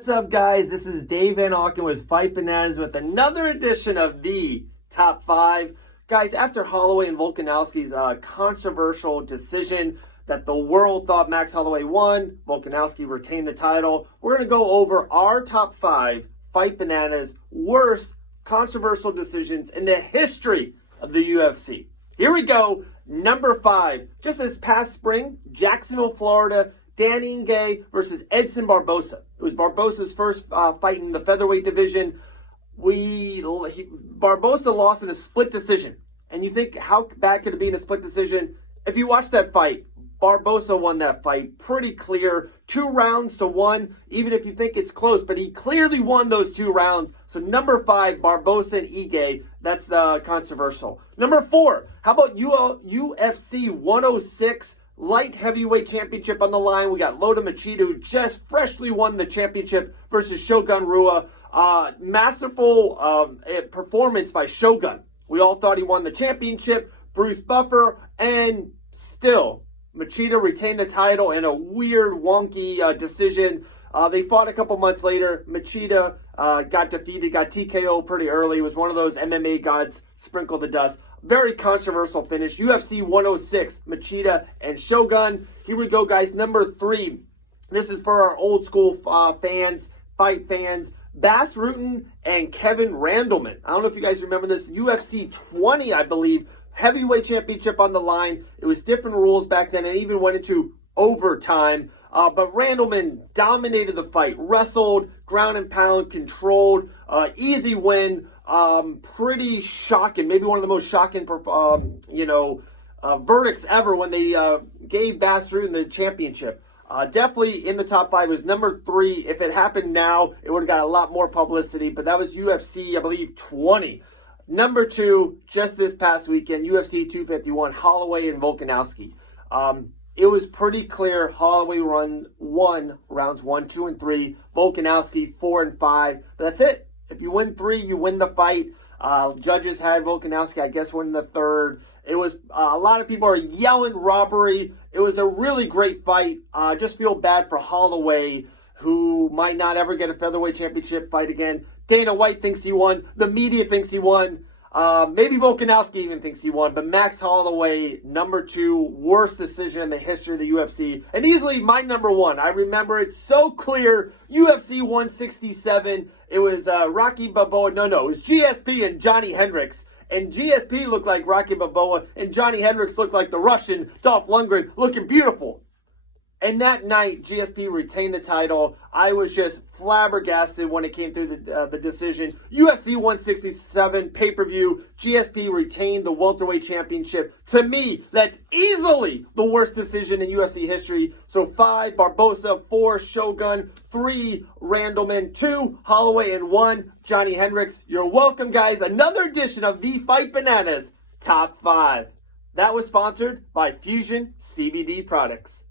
What's up, guys? This is Dave Van Auken with Fight Bananas with another edition of the Top 5. Guys, after Holloway and Volkanovski's controversial decision that the world thought Max Holloway won, Volkanovski retained the title, we're going to go over our Top 5 Fight Bananas worst controversial decisions in the history of the UFC. Here we go. Number 5. Just this past spring, Jacksonville, Florida, Danny Ige versus Edson Barboza. It was Barboza's first fight in the featherweight division. Barboza lost in a split decision. And you think, how bad could it be in a split decision? If you watch that fight, Barboza won that fight. Pretty clear. 2 rounds to 1, even if you think it's close. But he clearly won those 2 rounds. So number 5, Barboza and Ige. That's the controversial. Number 4, how about UFC 106? Light heavyweight championship on the line. We got Lota Machida, who just freshly won the championship versus Shogun Rua. Masterful performance by Shogun. We all thought he won the championship. Bruce Buffer, and still, Machida retained the title in a weird, wonky decision. They fought a couple months later. Machida got defeated, got TKO pretty early. It was one of those MMA gods sprinkle the dust. Very controversial finish. UFC 106, Machida and Shogun. Here we go, guys. Number 3. This is for our old school fans, fight fans. Bas Rutten and Kevin Randleman. I don't know if you guys remember this. UFC 20, I believe. Heavyweight championship on the line. It was different rules back then and even went into overtime. But Randleman dominated the fight. Wrestled, ground and pound, controlled. Easy win. Pretty shocking. Maybe one of the most shocking, verdicts ever when they gave Bas Rutten the championship. Definitely in the top 5. It was number 3. If it happened now, it would have got a lot more publicity. But that was UFC, I believe, 20. Number 2, just this past weekend, UFC 251, Holloway and Volkanovski. It was pretty clear Holloway won rounds 1, 2, and 3. Volkanovski 4 and 5. But that's it. If you win 3, you win the fight. Judges had Volkanovski, I guess, win the 3rd. It was a lot of people are yelling robbery. It was a really great fight. Just feel bad for Holloway, who might not ever get a featherweight championship fight again. Dana White thinks he won. The media thinks he won. Maybe Volkanovski even thinks he won. But Max Holloway, number 2, worst decision in the history of the UFC. And easily my number 1. I remember it so clear. UFC 167. It was Rocky Balboa. No, it was GSP and Johnny Hendricks. And GSP looked like Rocky Balboa. And Johnny Hendricks looked like the Russian Dolph Lundgren, looking beautiful. And that night, GSP retained the title. I was just flabbergasted when it came through the decision. UFC 167 pay-per-view. GSP retained the welterweight championship. To me, that's easily the worst decision in UFC history. So 5, Barboza. 4, Shogun. 3, Randleman. 2, Holloway. And 1, Johnny Hendricks. You're welcome, guys. Another edition of the Fight Bananas Top 5. That was sponsored by Fusion CBD Products.